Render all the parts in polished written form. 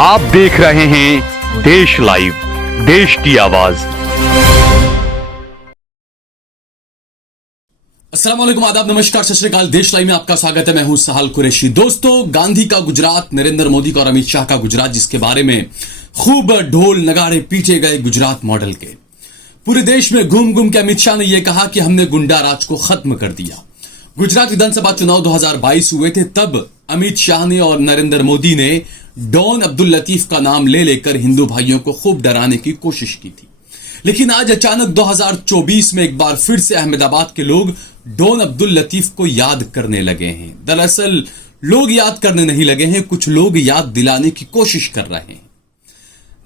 आप देख रहे हैं देश लाइव, देश की आवाज। अस्सलाम वालेकुम, आदाब, नमस्कार, सत श्री अकाल। देश लाइव में आपका स्वागत है। मैं हूं सहाल कुरैशी। दोस्तों, गांधी का गुजरात, नरेंद्र मोदी का और अमित शाह का गुजरात, जिसके बारे में खूब ढोल नगाड़े पीटे गए गुजरात मॉडल के। पूरे देश में घूम घूम के अमित शाह ने यह कहा कि हमने गुंडा राज को खत्म कर दिया। गुजरात विधानसभा चुनाव 2022 हुए थे, तब अमित शाह ने और नरेंद्र मोदी ने डॉन अब्दुल लतीफ का नाम ले लेकर हिंदू भाइयों को खूब डराने की कोशिश की थी। लेकिन आज अचानक 2024 में एक बार फिर से अहमदाबाद के लोग डॉन अब्दुल लतीफ को याद करने लगे हैं। दरअसल लोग याद करने नहीं लगे हैं, कुछ लोग याद दिलाने की कोशिश कर रहे हैं।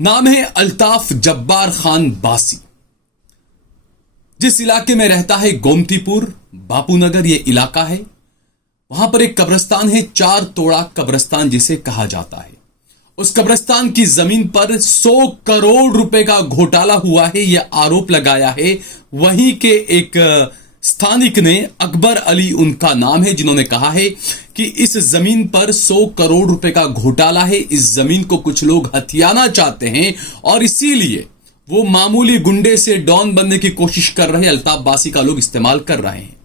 नाम है अल्ताफ जब्बार खान बासी। जिस इलाके में रहता है, गोमतीपुर बापूनगर ये इलाका है, वहां पर एक कब्रिस्तान है, 4 तोड़ा कब्रिस्तान जिसे कहा जाता है। उस कब्रिस्तान की जमीन पर 100 करोड़ रुपए का घोटाला हुआ है, यह आरोप लगाया है वहीं के एक स्थानिक ने। अकबर अली उनका नाम है, जिन्होंने कहा है कि इस जमीन पर 100 करोड़ रुपए का घोटाला है। इस जमीन को कुछ लोग हथियाना चाहते हैं और इसीलिए वो मामूली गुंडे से डॉन बनने की कोशिश कर रहे अल्ताफ बासी का लोग इस्तेमाल कर रहे हैं।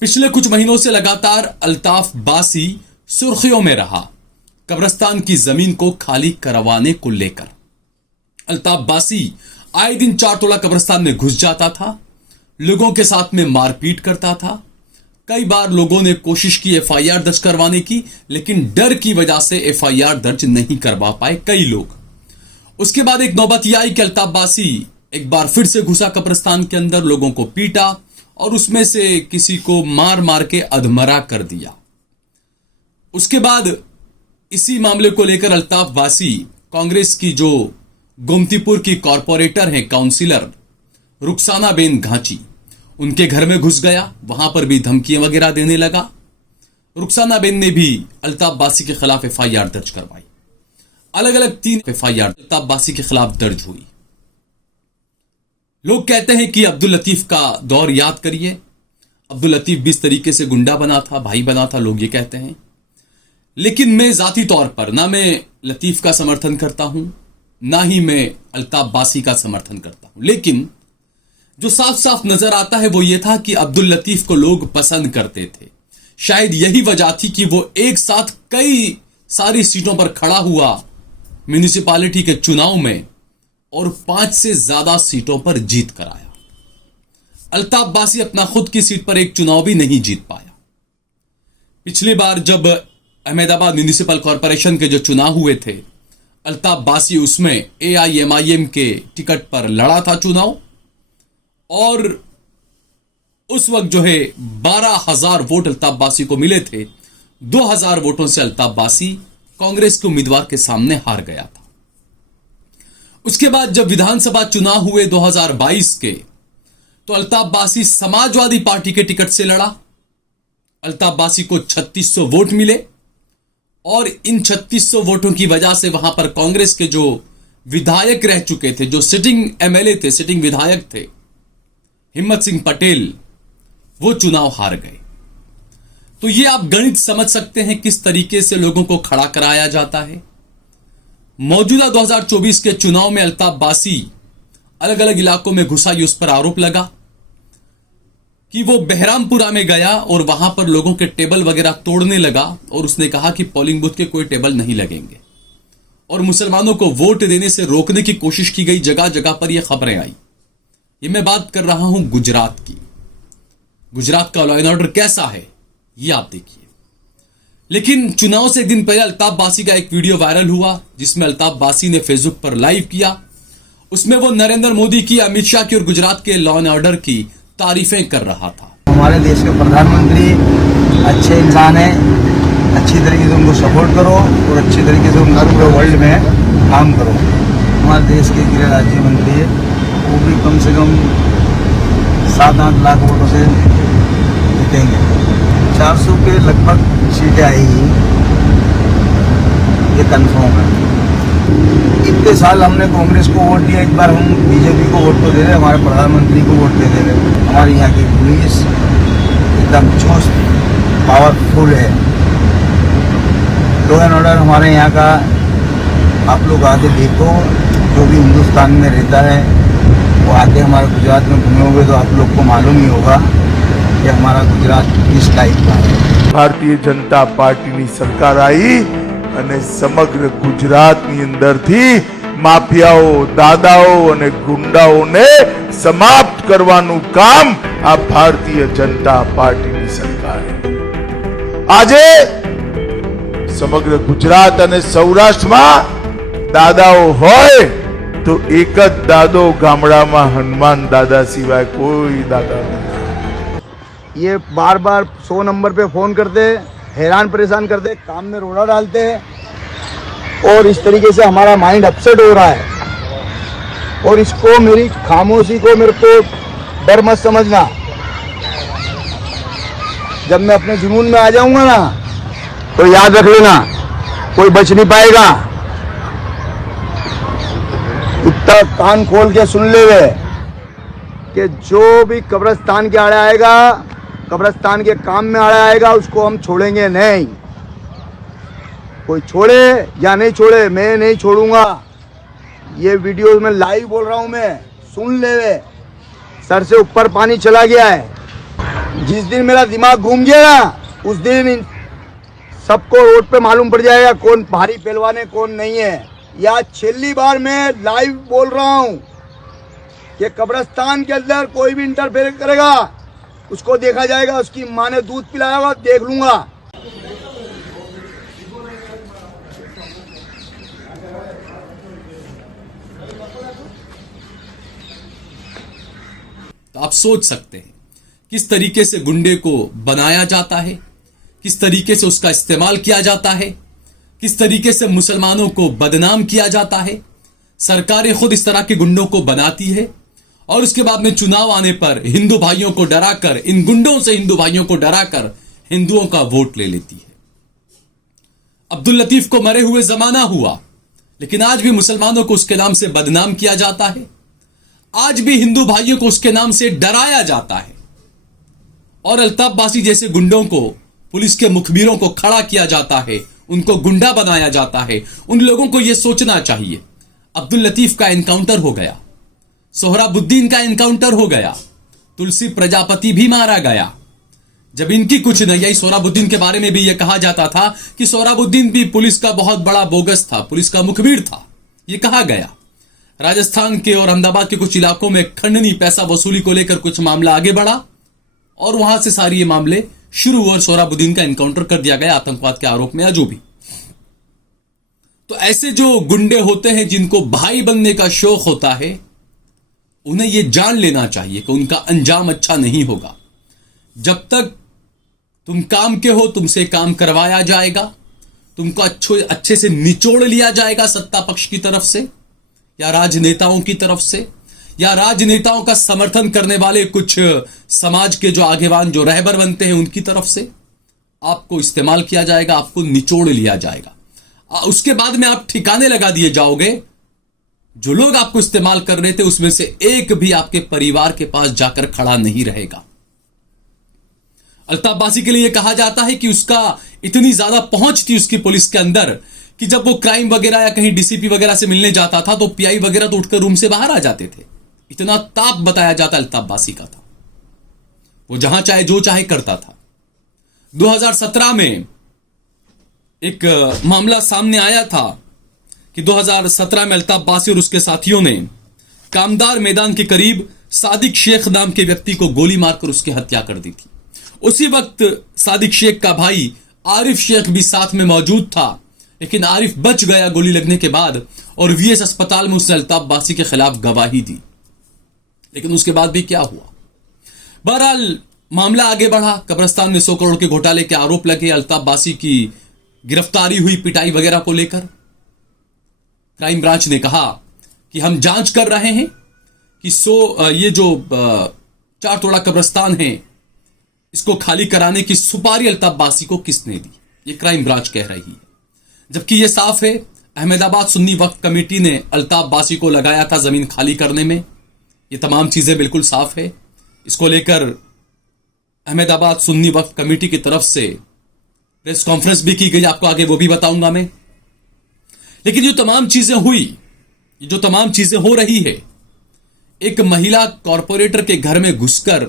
पिछले कुछ महीनों से लगातार अल्ताफ बासी सुर्खियों में रहा, कब्रिस्तान की जमीन को खाली करवाने को लेकर। अल्ताफ बासी आए दिन 4 तोड़ा कब्रिस्तान में घुस जाता था, लोगों के साथ में मारपीट करता था। कई बार लोगों ने कोशिश की एफआईआर दर्ज करवाने की, लेकिन डर की वजह से एफआईआर दर्ज नहीं करवा पाए कई लोग। उसके बाद एक नौबत यह आई कि अल्ताफ बासी एक बार फिर से घुसा कब्रिस्तान के अंदर, लोगों को पीटा और उसमें से किसी को मार मार के अधमरा कर दिया। उसके बाद इसी मामले को लेकर अल्ताफ बासी कांग्रेस की जो गोमतीपुर की कॉरपोरेटर हैं, काउंसिलर रुखसाना बेन घांची, उनके घर में घुस गया, वहां पर भी धमकियां वगैरह देने लगा। रुखसाना बेन ने भी अल्ताफ बासी के खिलाफ एफआईआर दर्ज करवाई। अलग अलग 3 एफआईआर अल्ताफ बासी के खिलाफ दर्ज हुई। लोग कहते हैं कि अब्दुल लतीफ का दौर याद करिए। अब्दुल लतीफ भी इस तरीके से गुंडा बना था, भाई बना था, लोग ये कहते हैं। लेकिन मैं जाती तौर पर ना मैं लतीफ का समर्थन करता हूं, ना ही मैं अल्ताफ बासी का समर्थन करता हूं। लेकिन जो साफ साफ नजर आता है वो ये था कि अब्दुल लतीफ को लोग पसंद करते थे। शायद यही वजह थी कि वो एक साथ कई सारी सीटों पर खड़ा हुआ म्युनिसिपैलिटी के चुनाव में और 5 से ज्यादा सीटों पर जीत कर आया। अल्ताफ बासी अपना खुद की सीट पर एक चुनाव भी नहीं जीत पाया। पिछली बार जब अहमदाबाद म्युनिसिपल कॉरपोरेशन के जो चुनाव हुए थे, अल्ताफ बासी उसमें AIMIM के टिकट पर लड़ा था चुनाव, और उस वक्त जो है 12,000 वोट अल्ताफ बासी को मिले थे। 2,000 वोटों से अल्ताफ बासी कांग्रेस के उम्मीदवार के सामने हार गया था। उसके बाद जब विधानसभा चुनाव हुए 2022 के, तो अल्ताफ बासी समाजवादी पार्टी के टिकट से लड़ा। अल्ताफ बासी को 3600 वोट मिले और इन 3600 वोटों की वजह से वहां पर कांग्रेस के जो विधायक रह चुके थे, जो सिटिंग MLA थे, सिटिंग विधायक थे, हिम्मत सिंह पटेल, वो चुनाव हार गए। तो ये आप गणित समझ सकते हैं किस तरीके से लोगों को खड़ा कराया जाता है। मौजूदा 2024 के चुनाव में अल्ताफ बासी अलग अलग इलाकों में घुसा, उस पर आरोप लगा कि वो बहरामपुरा में गया और वहां पर लोगों के टेबल वगैरह तोड़ने लगा, और उसने कहा कि पोलिंग बूथ के कोई टेबल नहीं लगेंगे, और मुसलमानों को वोट देने से रोकने की कोशिश की गई। जगह जगह पर यह खबरें आई। ये मैं बात कर रहा हूं गुजरात की। गुजरात का लॉ एंड ऑर्डर कैसा है ये आप देखिए। लेकिन चुनाव से एक दिन पहले अल्ताफ बासी का एक वीडियो वायरल हुआ, जिसमें अल्ताफ बासी ने फेसबुक पर लाइव किया। उसमें वो नरेंद्र मोदी की, अमित शाह की और गुजरात के लॉ एंड ऑर्डर की तारीफें कर रहा था। हमारे देश के प्रधानमंत्री अच्छे इंसान हैं, अच्छी तरीके से उनको सपोर्ट करो और अच्छी तरीके से उनका पूरे वर्ल्ड में काम करो। हमारे देश के गृह राज्य मंत्री है, वो भी कम से कम 7-8 लाख वोटों से जीतेंगे। 400 के लगभग सीटें आएगी, ये कंफर्म है। इतने साल हमने कांग्रेस को वोट दिया, एक बार हम बीजेपी को वोट तो दे रहे, हमारे प्रधानमंत्री को वोट दे रहे। हमारे यहाँ की पुलिस एकदम चुस्त पावरफुल है। लॉ एंड ऑर्डर हमारे यहाँ का आप लोग आके देखो, जो भी हिंदुस्तान में रहता है वो आके हमारे गुजरात में घूमे हुए तो आप लोग को मालूम ही होगा कि हमारा गुजरात किस टाइप का है। ભારતીય જનતા પાર્ટીની સરકાર આવી અને સમગ્ર ગુજરાતની અંદરથી માફિયાઓ, દાદાઓ અને ગુંડાઓને સમાપ્ત કરવાનું કામ આ ભારતીય જનતા પાર્ટીની સરકારે આજે સમગ્ર ગુજરાત અને સૌરાષ્ટ્રમાં દાદાઓ હોય તો એક જ દાદો ગામડામાં હનુમાન દાદા સિવાય કોઈ દાદા નથી। ये बार बार 100 नंबर पे फ़ोन करते, हैरान परेशान करते, काम में रोड़ा डालते और इस तरीके से हमारा माइंड अपसेट हो रहा है। और इसको मेरी खामोशी को मेरे को डर मत समझना। जब मैं अपने जुनून में आ जाऊंगा ना तो याद रख लेना, कोई बच नहीं पाएगा। इतना कान खोल के सुन ले वे कि जो भी कब्रिस्तान के आड़े आएगा, कब्रिस्तान के काम में आड़ा आएगा, उसको हम छोड़ेंगे नहीं। कोई छोड़े या नहीं छोड़े, मैं नहीं छोड़ूंगा। ये वीडियो में लाइव बोल रहा हूं, मैं सुन ले वे। सर से ऊपर पानी चला गया है। जिस दिन मेरा दिमाग घूम गया ना, उस दिन सबको रोड पे मालूम पड़ जाएगा कौन भारी पहलवान है कौन नहीं है। या छेली बार मैं लाइव बोल रहा हूं कि कब्रिस्तान के अंदर कोई भी इंटरफेयर करेगा उसको देखा जाएगा, उसकी माँ ने दूध पिलाया होगा, देख लूंगा। तो आप सोच सकते हैं किस तरीके से गुंडे को बनाया जाता है, किस तरीके से उसका इस्तेमाल किया जाता है, किस तरीके से मुसलमानों को बदनाम किया जाता है। सरकारें खुद इस तरह के गुंडों को बनाती है और उसके बाद में चुनाव आने पर हिंदू भाइयों को डराकर, इन गुंडों से हिंदू भाइयों को डराकर हिंदुओं का वोट ले लेती है। अब्दुल लतीफ को मरे हुए जमाना हुआ, लेकिन आज भी मुसलमानों को उसके नाम से बदनाम किया जाता है। आज भी हिंदू भाइयों को उसके नाम से डराया जाता है और अल्ताफ बासी जैसे गुंडों को, पुलिस के मुखबिरों को खड़ा किया जाता है, उनको गुंडा बनाया जाता है। उन लोगों को यह सोचना चाहिए, अब्दुल लतीफ का एनकाउंटर हो गया, सोहराबुद्दीन का एनकाउंटर हो गया, तुलसी प्रजापति भी मारा गया। जब इनकी कुछ नहीं आई, सोहराबुद्दीन के बारे में भी यह कहा जाता था कि सोहराबुद्दीन भी पुलिस का बहुत बड़ा बोगस था, पुलिस का मुखबिर था, यह कहा गया। राजस्थान के और अहमदाबाद के कुछ इलाकों में खंडनी पैसा वसूली को लेकर कुछ मामला आगे बढ़ा और वहां से सारे ये मामले शुरू हुए और सोहराबुद्दीन का एनकाउंटर कर दिया गया आतंकवाद के आरोप में या जो भी। तो ऐसे जो गुंडे होते हैं जिनको भाई बनने का शौक होता है, उन्हें यह जान लेना चाहिए कि उनका अंजाम अच्छा नहीं होगा। जब तक तुम काम के हो, तुमसे काम करवाया जाएगा, तुमको अच्छे से निचोड़ लिया जाएगा सत्ता पक्ष की तरफ से या राजनेताओं की तरफ से या राजनेताओं का समर्थन करने वाले कुछ समाज के जो आगेवान, जो रहबर बनते हैं, उनकी तरफ से आपको इस्तेमाल किया जाएगा, आपको निचोड़ लिया जाएगा। उसके बाद में आप ठिकाने लगा दिए जाओगे। जो लोग आपको इस्तेमाल कर रहे थे उसमें से एक भी आपके परिवार के पास जाकर खड़ा नहीं रहेगा। अल्ताफ बासी के लिए यह कहा जाता है कि उसका इतनी ज्यादा पहुंच थी उसकी पुलिस के अंदर कि जब वो क्राइम वगैरह या कहीं डीसीपी वगैरह से मिलने जाता था तो पीआई वगैरह तो उठकर रूम से बाहर आ जाते थे। इतना ताप बताया जाता अल्ताफ बासी का था, वो जहां चाहे जो चाहे करता था। 2017 में एक मामला सामने आया था कि 2017 में अल्ताफ बासी और उसके साथियों ने कामदार मैदान के करीब सादिक शेख नाम के व्यक्ति को गोली मारकर उसकी हत्या कर दी थी। उसी वक्त सादिक शेख का भाई आरिफ शेख भी साथ में मौजूद था, लेकिन आरिफ बच गया गोली लगने के बाद और वीएस अस्पताल में उसने अल्ताफ बासी के खिलाफ गवाही दी। लेकिन उसके बाद भी क्या हुआ? बहरहाल मामला आगे बढ़ा, कब्रिस्तान में 100 करोड़ के घोटाले के आरोप लगे, अल्ताफ बासी की गिरफ्तारी हुई पिटाई वगैरह को लेकर। क्राइम ब्रांच ने कहा कि हम जांच कर रहे हैं कि ये जो 4 तोड़ा कब्रिस्तान है इसको खाली कराने की सुपारी अल्ताफ बासी को किसने दी, ये क्राइम ब्रांच कह रही है। जबकि यह साफ है, अहमदाबाद सुन्नी वक्फ कमेटी ने अल्ताफ बासी को लगाया था जमीन खाली करने में। ये तमाम चीजें बिल्कुल साफ है। इसको लेकर अहमदाबाद सुन्नी वक्फ कमेटी की तरफ से प्रेस कॉन्फ्रेंस भी की गई, आपको आगे वो भी बताऊंगा मैं। लेकिन जो तमाम चीजें हुई, जो तमाम चीजें हो रही है, एक महिला कॉरपोरेटर के घर में घुसकर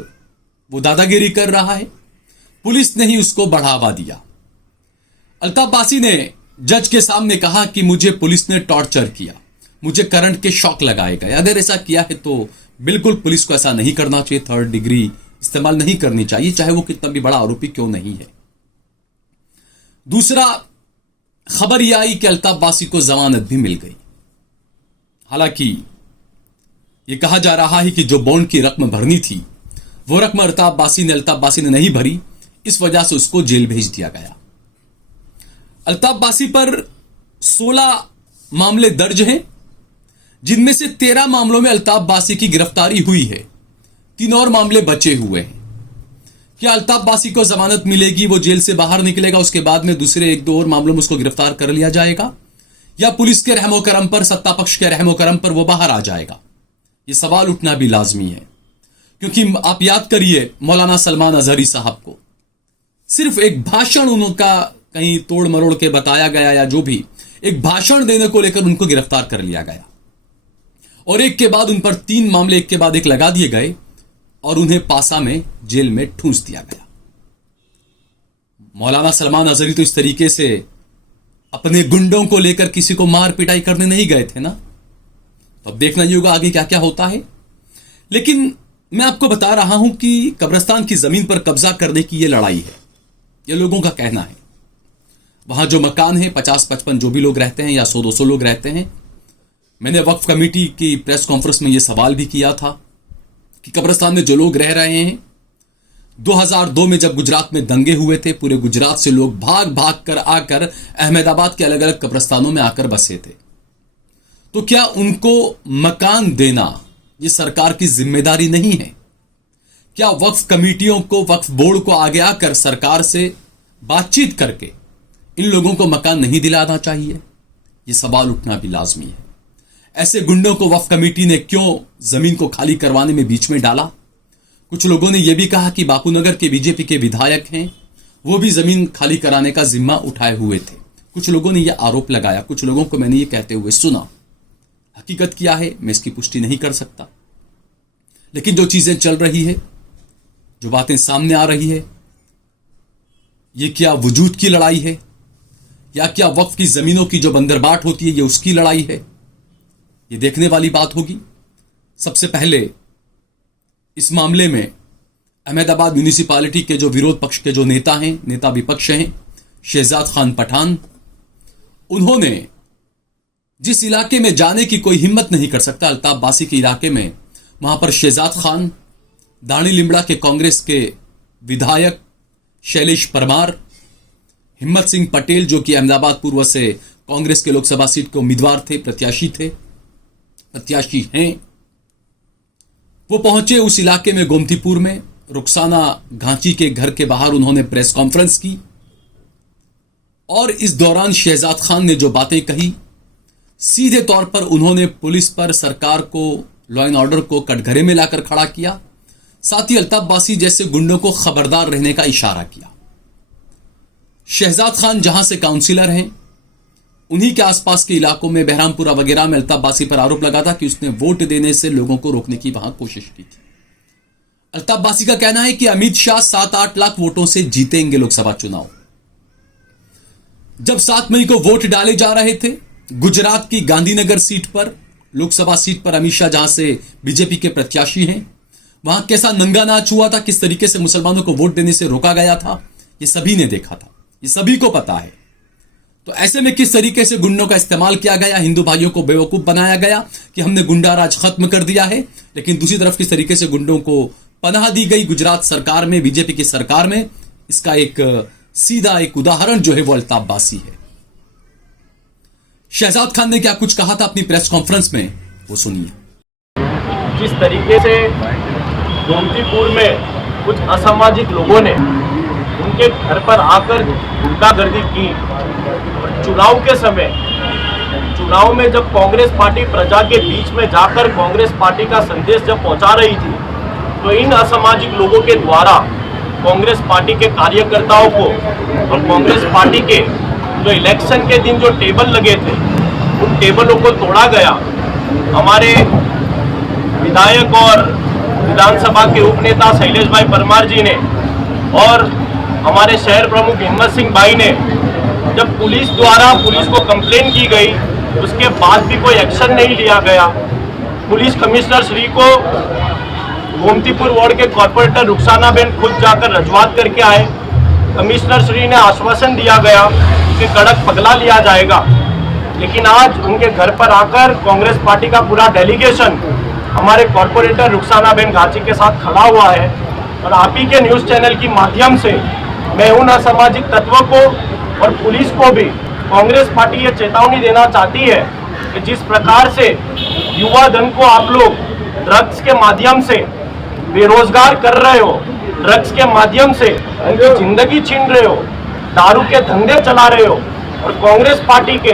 वो दादागिरी कर रहा है, पुलिस ने ही उसको बढ़ावा दिया। अल्ताफ बासी ने जज के सामने कहा कि मुझे पुलिस ने टॉर्चर किया, मुझे करंट के शॉक लगाए गए। अगर ऐसा किया है तो बिल्कुल पुलिस को ऐसा नहीं करना चाहिए, थर्ड डिग्री इस्तेमाल नहीं करनी चाहिए, चाहे वो कितना भी बड़ा आरोपी क्यों नहीं है। दूसरा, खबर यह आई कि अल्ताफ बासी को जमानत भी मिल गई। हालांकि यह कहा जा रहा है कि जो बॉन्ड की रकम भरनी थी वो रकम अल्ताफ बासी ने नहीं भरी, इस वजह से उसको जेल भेज दिया गया। अल्ताफ बासी पर 16 मामले दर्ज हैं, जिनमें से 13 मामलों में अल्ताफ बासी की गिरफ्तारी हुई है, 3 और मामले बचे हुए हैं। क्या अल्ताफ बासी को जमानत मिलेगी, वो जेल से बाहर निकलेगा, उसके बाद में दूसरे 1-2 और मामलों में उसको गिरफ्तार कर लिया जाएगा, या पुलिस के रहमो करम पर, सत्ता पक्ष के रहमो करम पर वो बाहर आ जाएगा? ये सवाल उठना भी लाजमी है, क्योंकि आप याद करिए मौलाना सलमान अजहरी साहब को सिर्फ एक भाषण उनका कहीं तोड़ मरोड़ के बताया गया, या जो भी एक भाषण देने को लेकर उनको गिरफ्तार कर लिया गया, और एक के बाद उन पर 3 मामले एक के बाद एक लगा दिए गए और उन्हें पासा में जेल में ठूंस दिया गया। मौलाना सलमान अजहरी तो इस तरीके से अपने गुंडों को लेकर किसी को मार पिटाई करने नहीं गए थे ना। तो अब देखना ही होगा आगे क्या क्या होता है। लेकिन मैं आपको बता रहा हूं कि कब्रिस्तान की जमीन पर कब्जा करने की यह लड़ाई है, यह लोगों का कहना है। वहां जो मकान है 50-55 जो भी लोग रहते हैं या 100-200 लोग रहते हैं, मैंने वक्फ कमेटी की प्रेस कॉन्फ्रेंस में यह सवाल भी किया था कि कब्रिस्तान में जो लोग रह रहे हैं, 2002 में जब गुजरात में दंगे हुए थे, पूरे गुजरात से लोग भाग भाग कर आकर अहमदाबाद के अलग अलग कब्रिस्तानों में आकर बसे थे, तो क्या उनको मकान देना ये सरकार की जिम्मेदारी नहीं है? क्या वक्फ कमेटियों को, वक्फ बोर्ड को आगे आकर सरकार से बातचीत करके इन लोगों को मकान नहीं दिलाना चाहिए? यह सवाल उठना भी लाजमी है। ऐसे गुंडों को वक्फ कमेटी ने क्यों जमीन को खाली करवाने में बीच में डाला? कुछ लोगों ने यह भी कहा कि बापूनगर के बीजेपी के विधायक हैं, वो भी जमीन खाली कराने का जिम्मा उठाए हुए थे। कुछ लोगों ने यह आरोप लगाया, कुछ लोगों को मैंने ये कहते हुए सुना। हकीकत क्या है मैं इसकी पुष्टि नहीं कर सकता, लेकिन जो चीजें चल रही है, जो बातें सामने आ रही है, ये क्या वजूद की लड़ाई है या क्या वक्फ की जमीनों की जो बंदरबाट होती है ये उसकी लड़ाई है? ये देखने वाली बात होगी। सबसे पहले इस मामले में अहमदाबाद म्यूनिसिपैलिटी के जो विरोध पक्ष के जो नेता हैं, नेता विपक्ष हैं, शहजाद खान पठान, उन्होंने जिस इलाके में जाने की कोई हिम्मत नहीं कर सकता, अल्ताफ बासी के इलाके में, वहां पर शहजाद खान, दानी लिमड़ा के कांग्रेस के विधायक शैलेश परमार, हिम्मत सिंह पटेल जो कि अहमदाबाद पूर्व से कांग्रेस के लोकसभा सीट के उम्मीदवार थे, प्रत्याशी हैं, वो पहुंचे उस इलाके में गोमतीपुर में। रुखसाना घांची के घर के बाहर उन्होंने प्रेस कॉन्फ्रेंस की और इस दौरान शहजाद खान ने जो बातें कही, सीधे तौर पर उन्होंने पुलिस पर, सरकार को, लॉ एंड ऑर्डर को कटघरे में लाकर खड़ा किया। साथ ही अल्ताफ बासी जैसे गुंडों को खबरदार रहने का इशारा किया। शहजाद खान जहां से काउंसिलर हैं, उन्हीं के आसपास के इलाकों में, बहरामपुरा वगैरह में अल्ताफ बासी पर आरोप लगा था कि उसने वोट देने से लोगों को रोकने की वहां कोशिश की थी। अल्ताफ बासी का कहना है कि अमित शाह 7-8 लाख वोटों से जीतेंगे लोकसभा चुनाव। जब 7 मई को वोट डाले जा रहे थे गुजरात की गांधीनगर सीट पर, लोकसभा सीट पर, अमित शाह जहां से बीजेपी के प्रत्याशी हैं, वहां कैसा नंगा नाच हुआ था, किस तरीके से मुसलमानों को वोट देने से रोका गया था, ये सभी ने देखा था, ये सभी को पता है। तो ऐसे में किस तरीके से गुंडों का इस्तेमाल किया गया, हिंदू भाइयों को बेवकूफ बनाया गया कि हमने गुंडा राज खत्म कर दिया है, लेकिन दूसरी तरफ किस तरीके से गुंडों को पनाह दी गई गुजरात सरकार में, बीजेपी की सरकार में, इसका एक सीधा एक उदाहरण जो है वो अल्ताफ बासी है। शहजाद खान ने क्या कुछ कहा था अपनी प्रेस कॉन्फ्रेंस में, वो सुनिए। जिस तरीके से गोमतीपुर में कुछ असामाजिक लोगों ने उनके घर पर आकर गुंडागर्दी की, और चुनाव के समय, चुनाव में जब कांग्रेस पार्टी प्रजा के बीच में जाकर कांग्रेस पार्टी का संदेश जब पहुंचा रही थी, तो इन असामाजिक लोगों के द्वारा कांग्रेस पार्टी के कार्यकर्ताओं को और कांग्रेस पार्टी के जो इलेक्शन के दिन जो टेबल लगे थे उन टेबलों को तोड़ा गया। हमारे विधायक और विधानसभा के उपनेता शैलेश भाई परमार जी ने और हमारे शहर प्रमुख हिम्मत सिंह भाई ने जब पुलिस द्वारा पुलिस को कंप्लेन की गई, उसके बाद भी कोई एक्शन नहीं लिया गया। पुलिस कमिश्नर श्री को गोमतीपुर वार्ड के कॉर्पोरेटर रुखसाना बेन खुद जाकर रजूआत करके आए। कमिश्नर श्री ने आश्वासन दिया गया कि कड़क पगला लिया जाएगा, लेकिन आज उनके घर पर आकर कांग्रेस पार्टी का पूरा डेलीगेशन हमारे कॉर्पोरेटर रुखसाना बेन घाची के साथ खड़ा हुआ है। और आप ही के न्यूज़ चैनल के माध्यम से मैं उन असामाजिक तत्वों को और पुलिस को भी कांग्रेस पार्टी ये चेतावनी देना चाहती है कि जिस प्रकार से युवा धन को आप लोग ड्रग्स के माध्यम से बेरोजगार कर रहे हो, ड्रग्स के माध्यम से उनकी जिंदगी छीन रहे हो, दारू के धंधे चला रहे हो और कांग्रेस पार्टी के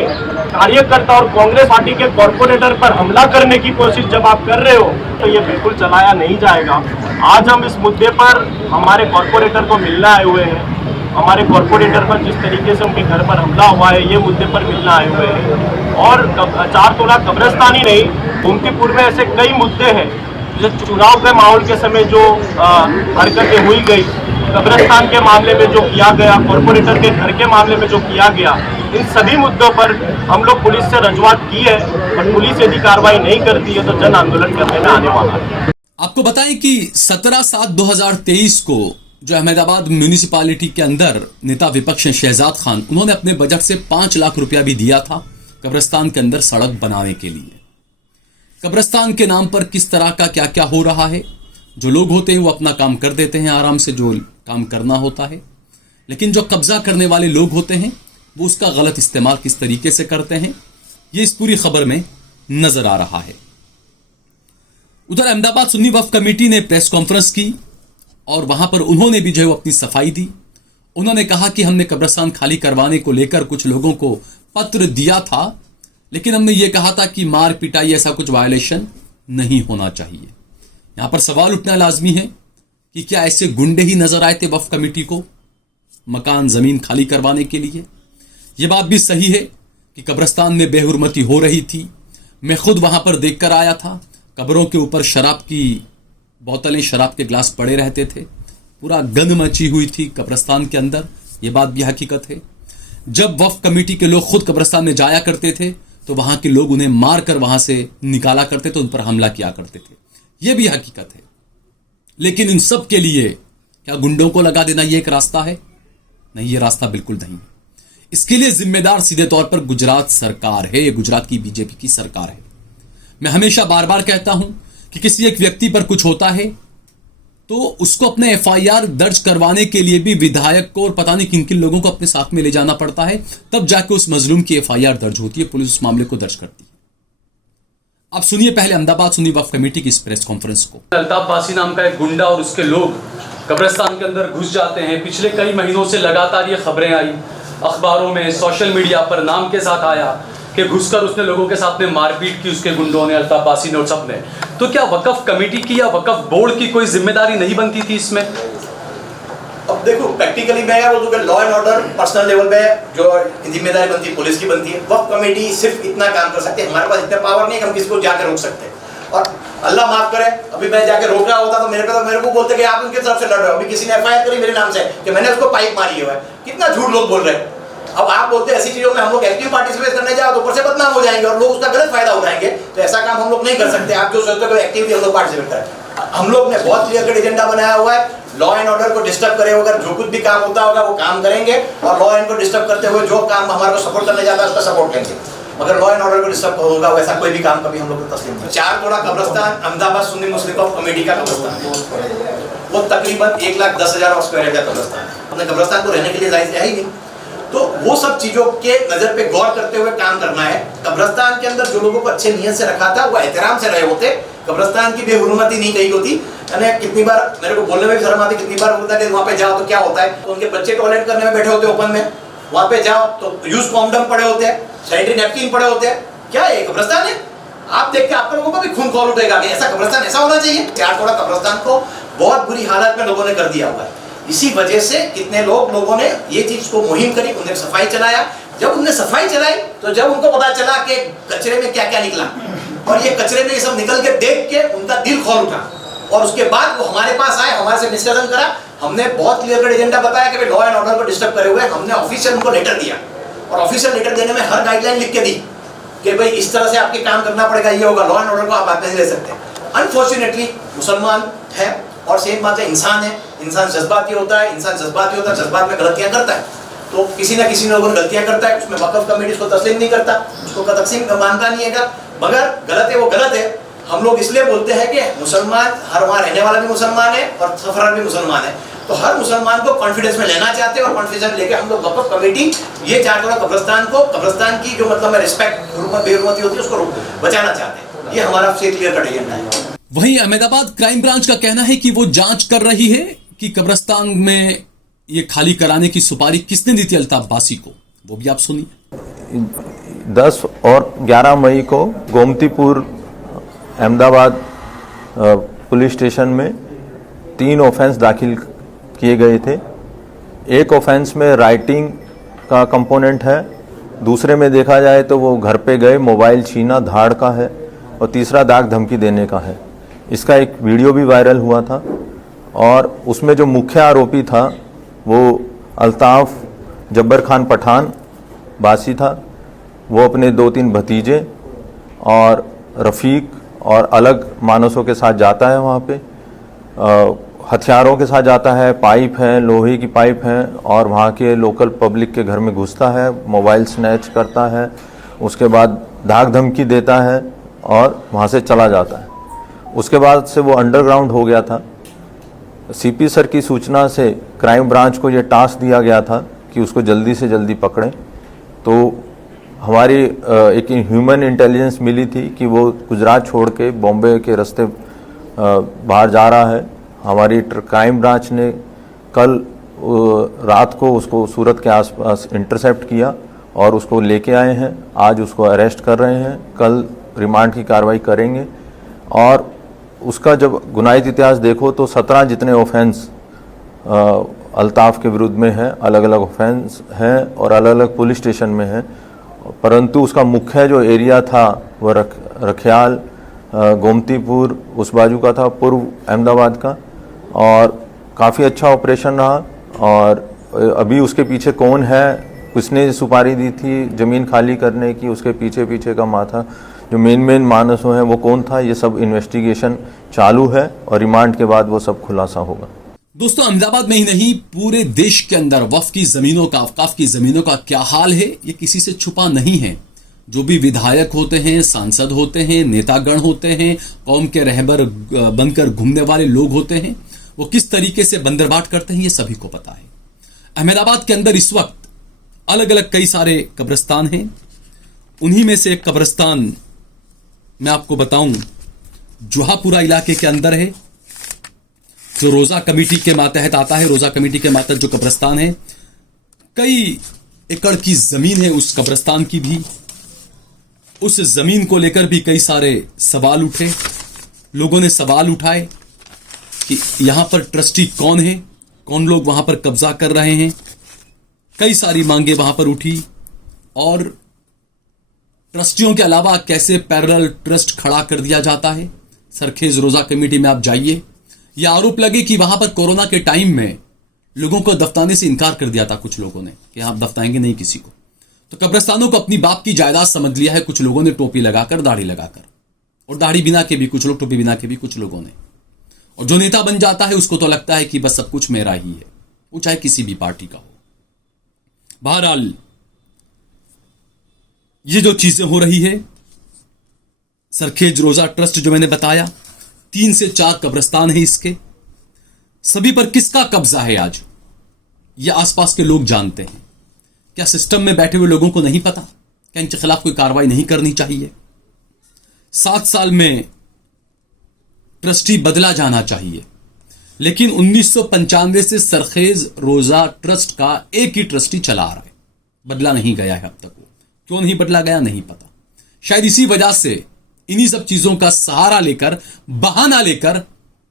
कार्यकर्ता और कांग्रेस पार्टी के कॉर्पोरेटर पर हमला करने की कोशिश जब आप कर रहे हो तो ये बिल्कुल चलाया नहीं जाएगा। आज हम इस मुद्दे पर हमारे कॉर्पोरेटर को मिलने आए हुए हैं। हमारे कॉर्पोरेटर पर जिस तरीके से उनके घर पर हमला हुआ है, ये मुद्दे पर मिलने आए हुए हैं। और 4 तोला कब्रिस्तान ही नहीं, गोमतीपुर में ऐसे कई मुद्दे हैं जो चुनाव के माहौल के समय जो हरकतें हुई गई, कब्रिस्तान के मामले में जो किया गया, कॉर्पोरेटर के घर के मामले में जो किया गया, इन सभी मुद्दों पर हम लोग पुलिस से रजूआत की है। और पुलिस यदि कार्रवाई नहीं करती है तो जन आंदोलन करने में आने वाला है। आपको बताएं कि 17/7/2023 को जो अहमदाबाद म्यूनिसिपैलिटी के अंदर नेता विपक्ष शहजाद खान, उन्होंने अपने बजट से 5 लाख रुपया भी दिया था कब्रिस्तान के अंदर सड़क बनाने के लिए। कब्रिस्तान के नाम पर किस तरह का क्या क्या हो रहा है। जो लोग होते हैं वो अपना काम कर देते हैं आराम से, जो काम करना होता है, लेकिन जो कब्जा करने वाले लोग होते हैं वो उसका गलत इस्तेमाल किस तरीके से करते हैं, ये इस पूरी खबर में नजर आ रहा है। उधर अहमदाबाद सुन्नी वक्फ कमेटी ने प्रेस कॉन्फ्रेंस की और वहां पर उन्होंने भी जो है अपनी सफाई दी। उन्होंने कहा कि हमने कब्रिस्तान खाली करवाने को लेकर कुछ लोगों को पत्र दिया था, लेकिन हमने ये कहा था कि मार पिटाई ऐसा कुछ वायलेशन नहीं होना चाहिए। यहां पर सवाल उठना लाजमी है कि क्या ऐसे गुंडे ही नजर आए थे वक्फ कमेटी को मकान जमीन खाली करवाने के लिए। यह बात भी सही है कि कब्रिस्तान में बेहुरमती हो रही थी। मैं खुद वहां पर देखकर आया था। कब्रों के ऊपर शराब की बोतलें, शराब के ग्लास पड़े रहते थे। पूरा गंद मची हुई थी कब्रिस्तान के अंदर। यह बात भी हकीकत है। जब वक्फ कमेटी के लोग खुद कब्रिस्तान में जाया करते थे तो वहां के लोग उन्हें मार कर वहां से निकाला करते थे, उन पर हमला किया करते थे। यह भी हकीकत है। लेकिन इन सब के लिए क्या गुंडों को लगा देना यह एक रास्ता है? नहीं, यह रास्ता बिल्कुल नहीं। इसके लिए जिम्मेदार सीधे तौर पर गुजरात सरकार है, गुजरात की बीजेपी की सरकार है। मैं हमेशा बार बार कहता हूं कि किसी एक व्यक्ति पर कुछ होता है तो उसको अपने एफआईआर दर्ज करवाने के लिए भी विधायक को और पता नहीं किन किन लोगों को अपने साथ में ले जाना पड़ता है, तब जाके उस मजलूम की एफआईआर दर्ज होती है, पुलिस उस मामले को दर्ज करती है। आप सुनिए पहले अहमदाबाद सुन्नी वक्फ कमेटी की इस प्रेस कॉन्फ्रेंस को। अल्ताफ बासी नाम का एक गुंडा और उसके लोग कब्रिस्तान के अंदर घुस जाते हैं। पिछले कई महीनों से लगातार ये खबरें आई, अखबारों में, सोशल मीडिया पर नाम के साथ आया कि घुसकर उसने लोगों के साथ में मारपीट की, उसके गुंडों ने, अल्ताफ बासी ने और सब ने। तो क्या वक्फ कमेटी की या वक्फ बोर्ड की कोई जिम्मेदारी नहीं बनती थी इसमें? अब देखो, प्रैक्टिकली मैं बोलूँ कि law and order personal level पे जो जिम्मेदारी बनती है पुलिस की बनती है। वक्फ कमेटी सिर्फ इतना काम कर सकती है, हमारे पास इतना पावर नहीं है कि हम किसी को जाकर रोक सकते हैं। और अल्लाह माफ करे, अभी मैं जाके रोक रहा होता तो मेरे को बोलते कि आप उनकी तरफ से लड़ रहे हो। अभी किसी ने एफआईआर करी मेरे नाम से कि मैंने उसको पाइप मारी है। कितना झूठ लोग बोल रहे हैं। अब आप बोलते हैं ऐसी चीजों में हम लोग एक्टिव पार्टिसिपेट करने जाओ तो ऊपर से बदनाम हो जाएंगे और लोग उसका गलत फायदा उठाएंगे। तो ऐसा काम हम लोग नहीं कर सकते। आप जो सोचते हो एक्टिवली हम लोग पार्टिसिपेट करें। हम लोग ने बहुत क्लियर कट एजेंडा बनाया हुआ है। लॉ एंड ऑर्डर को डिस्टर्ब करे अगर जो कुछ भी काम होता होगा वो काम करेंगे, और लॉ एंड को डिस्टर्ब करते हुए जो काम हमारे को सपोर्ट करने जाता है उसका सपोर्ट करेंगे। मगर लॉ एंड ऑर्डर को डिस्टर्ब होगा वैसा कोई भी काम कभी हम लोग को तस्लीम नहीं। 4 तोड़ा कब्रिस्तान अहमदाबाद सुन्नी मुस्लिम वक्फ कमेटी का कब्रिस्तान है। वो तकरीबन 1,10,000 स्क्वायर यार्ड का कब्रिस्तान है। अपने कब्रिस्तान को रहने के लिए जायज है ही नहीं। तो वो सब चीजों के नजर पे गौर करते हुए काम करना है। कब्रिस्तान के अंदर जो लोगों को अच्छे नियत से रखा था वो एहतराम से रहे होते, कब्रिस्तान की बेहुरमती नहीं कही होती। यानी कितनी बार मेरे को बोलने में भी शर्म आती, कितनी बार होता है कि वहाँ पे जाओ तो क्या होता है, तो उनके बच्चे टॉयलेट करने में बैठे होते ओपन में, वहाँ पे जाओ तो यूज कॉन्डम पड़े होते हैं, सैनिटरी नैपकिन पड़े होते हैं। क्या है कब्रिस्तान है? आप देख के आप लोगों को भी खून खौल उठेगा कि ऐसा कब्रिस्तान ऐसा होना चाहिए। 4 तोड़ा कब्रिस्तान को बहुत बुरी हालत में लोगों ने कर दिया हुआ है। इसी वजह से कितने लोगों ने ये चीज को मुहिम करी, उन्हें सफाई चलाया। जब उनने सफाई चलाई तो जब उनको पता चला कि कचरे में क्या क्या निकला और ये कचरे में ये सब निकल के देख के उनका दिल खोल उठा और उसके बाद वो हमारे पास आए, हमारे से डिस्कशन करा। हमने बहुत क्लियर कट एजेंडा बताया कि लॉ एंड ऑर्डर को डिस्टर्ब करे हुए हमने ऑफिशियल उनको लेटर दिया और ऑफिशियल लेटर देने में हर गाइडलाइन लिख के दी कि भाई इस तरह से आपके काम करना पड़ेगा, ये होगा, लॉ एंड ऑर्डर को आप हाथ में नहीं ले सकते। अनफॉर्चुनेटली मुसलमान है और सेम बात है, इंसान है, इंसान जज्बाती होता है, जज्बात में गलतियां करता है, तो किसी ना किसी लोगों ने गलतियां करता है, उसमें वक्फ कमेटी उसको तस्लीम नहीं करता, उसको तस्लीम मानता नहीं है, मगर गलत है वो गलत है। हम लोग इसलिए बोलते हैं कि मुसलमान, हर वहाँ रहने वाला भी मुसलमान है और सफरर भी मुसलमान है, तो हर मुसलमान को कॉन्फिडेंस में लेना चाहते हैं और कॉन्फिडेंस लेके हम लोग वक्फ कमेटी ये चाहते हैं कब्रिस्तान की जो मतलब रिस्पेक्ट बेरुमती होती है उसको बचाना चाहते हैं। ये हमारा से क्लियर कट एजेंडा है। वहीं अहमदाबाद क्राइम ब्रांच का कहना है कि वो जांच कर रही है कि कब्रिस्तान में ये खाली कराने की सुपारी किसने दी थी अल्ताफ बासी को, वो भी आप सुनिए। 10 और 11 मई को गोमतीपुर अहमदाबाद पुलिस स्टेशन में 3 ऑफेंस दाखिल किए गए थे। एक ऑफेंस में राइटिंग का कंपोनेंट है, दूसरे में देखा जाए तो वो घर पे गए मोबाइल छीना धाड़ का है और तीसरा दाग धमकी देने का है। इसका एक वीडियो भी वायरल हुआ था और उसमें जो मुख्य आरोपी था वो अल्ताफ जब्बर खान पठान बासी था। वो अपने 2-3 भतीजे और रफ़ीक और अलग मानसों के साथ जाता है, वहाँ पे हथियारों के साथ जाता है, पाइप हैं, लोहे की पाइप हैं और वहाँ के लोकल पब्लिक के घर में घुसता है, मोबाइल स्नैच करता है, उसके बाद धाक धमकी देता है और वहाँ से चला जाता है। उसके बाद से वो अंडरग्राउंड हो गया था। सीपी सर की सूचना से क्राइम ब्रांच को ये टास्क दिया गया था कि उसको जल्दी से जल्दी पकड़ें, तो हमारी एक ह्यूमन इंटेलिजेंस मिली थी कि वो गुजरात छोड़ के बॉम्बे के रास्ते बाहर जा रहा है। हमारी क्राइम ब्रांच ने कल रात को उसको सूरत के आसपास इंटरसेप्ट किया और उसको लेके आए हैं। आज उसको अरेस्ट कर रहे हैं, कल रिमांड की कार्रवाई करेंगे। और उसका जब गुनाहित इतिहास देखो तो 17 जितने ऑफेंस अल्ताफ के विरुद्ध में हैं, अलग अलग ऑफेंस हैं और अलग अलग पुलिस स्टेशन में हैं, परंतु उसका मुख्य जो एरिया था वो रखियाल गोमतीपुर उस बाजू का था, पूर्व अहमदाबाद का, और काफ़ी अच्छा ऑपरेशन रहा। और अभी उसके पीछे कौन है, किसने सुपारी दी थी ज़मीन खाली करने की, उसके पीछे का माथा जो मेन मानसों हैं वो कौन था, ये सब इन्वेस्टिगेशन चालू है और रिमांड के बाद वो सब खुलासा होगा। दोस्तों, अहमदाबाद में ही नहीं पूरे देश के अंदर वक्फ की जमीनों का, अवकाफ की जमीनों का क्या हाल है ये किसी से छुपा नहीं है। जो भी विधायक होते हैं, सांसद होते हैं, नेतागण होते हैं, कौम के रहबर बनकर घूमने वाले लोग होते हैं, वो किस तरीके से बंदरबाट करते हैं ये सभी को पता है। अहमदाबाद के अंदर इस वक्त अलग अलग कई सारे कब्रिस्तान हैं। उन्हीं में से एक कब्रिस्तान मैं आपको बताऊं जुहापुरा इलाके के अंदर है, जो रोजा कमेटी के मातहत आता है। रोजा कमेटी के मातहत जो कब्रिस्तान है, कई एकड़ की जमीन है उस कब्रिस्तान की भी। उस जमीन को लेकर भी कई सारे सवाल उठे, लोगों ने सवाल उठाए कि यहां पर ट्रस्टी कौन है, कौन लोग वहां पर कब्जा कर रहे हैं। कई सारी मांगे वहां पर उठी और ट्रस्टियों के अलावा कैसे पैरेलल ट्रस्ट खड़ा कर दिया जाता है। सरखेज रोजा कमेटी में आप जाइए, यह आरोप लगे कि वहां पर कोरोना के टाइम में लोगों को दफनाने से इनकार कर दिया था कुछ लोगों ने कि आप दफनाएंगे नहीं किसी को। तो कब्रिस्तानों को अपनी बाप की जायदाद समझ लिया है कुछ लोगों ने, टोपी लगाकर, दाढ़ी लगाकर, और दाढ़ी बिना के भी कुछ लोग, टोपी बिना के भी कुछ लोगों ने। और जो नेता बन जाता है उसको तो लगता है कि बस सब कुछ मेरा ही है, वो चाहे किसी भी पार्टी का हो। बहरहाल ये जो चीजें हो रही है, सरखेज रोजा ट्रस्ट जो मैंने बताया, 3 से 4 कब्रिस्तान है इसके, सभी पर किसका कब्जा है आज ये आसपास के लोग जानते हैं। क्या सिस्टम में बैठे हुए लोगों को नहीं पता? क्या इनके खिलाफ कोई कार्रवाई नहीं करनी चाहिए? 7 साल में ट्रस्टी बदला जाना चाहिए, लेकिन 1995 से सरखेज रोजा ट्रस्ट का एक ही ट्रस्टी चला आ रहा है, बदला नहीं गया है अब तक। वो क्यों नहीं बदला गया नहीं पता। शायद इसी वजह से, इन्हीं सब चीजों का सहारा लेकर, बहाना लेकर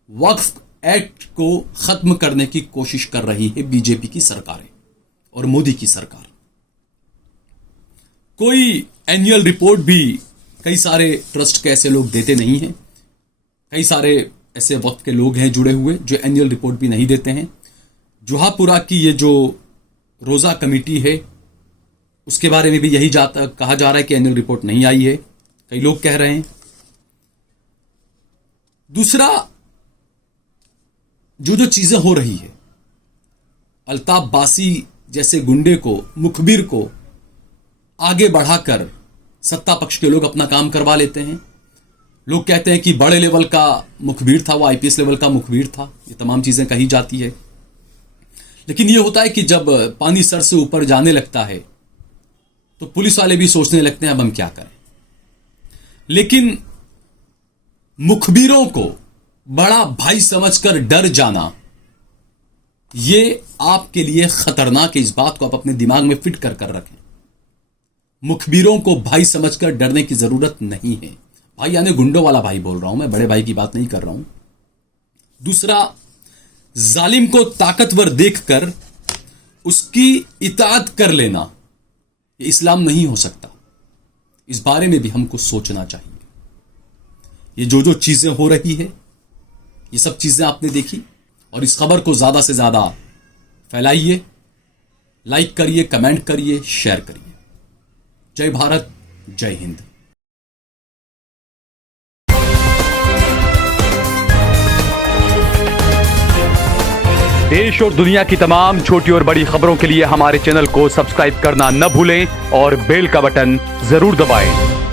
वक्फ एक्ट को खत्म करने की कोशिश कर रही है बीजेपी की सरकारें और मोदी की सरकार। कोई एनुअल रिपोर्ट भी कई सारे ट्रस्ट के ऐसे लोग देते नहीं हैं। कई सारे ऐसे वक्त के लोग हैं जुड़े हुए जो एनुअल रिपोर्ट भी नहीं देते हैं। जुहापुरा की ये जो रोजा कमेटी है उसके बारे में भी यही कहा जा रहा है कि एनुअल रिपोर्ट नहीं आई है, कई लोग कह रहे हैं। दूसरा, जो चीजें हो रही है, अल्ताफ बासी जैसे गुंडे को, मुखबिर को आगे बढ़ाकर सत्ता पक्ष के लोग अपना काम करवा लेते हैं। लोग कहते हैं कि बड़े लेवल का मुखबिर था, वो आईपीएस लेवल का मुखबिर था, ये तमाम चीजें कही जाती है। लेकिन ये होता है कि जब पानी सर से ऊपर जाने लगता है तो पुलिस वाले भी सोचने लगते हैं अब हम क्या करें। लेकिन मुखबिरों को बड़ा भाई समझकर डर जाना, ये आपके लिए खतरनाक है। इस बात को आप अपने दिमाग में फिट कर रखें। मुखबिरों को भाई समझकर डरने की जरूरत नहीं है। भाई यानी गुंडों वाला भाई बोल रहा हूं मैं, बड़े भाई की बात नहीं कर रहा हूं। दूसरा, जालिम को ताकतवर देखकर उसकी इताअत कर लेना, ये इस्लाम नहीं हो सकता। इस बारे में भी हमको सोचना चाहिए। ये जो चीजें हो रही है, ये सब चीजें आपने देखी, और इस खबर को ज्यादा से ज्यादा फैलाइए, लाइक करिए, कमेंट करिए, शेयर करिए। जय भारत, जय हिंद। देश और दुनिया की तमाम छोटी और बड़ी खबरों के लिए हमारे चैनल को सब्सक्राइब करना न भूलें और बेल का बटन जरूर दबाएं।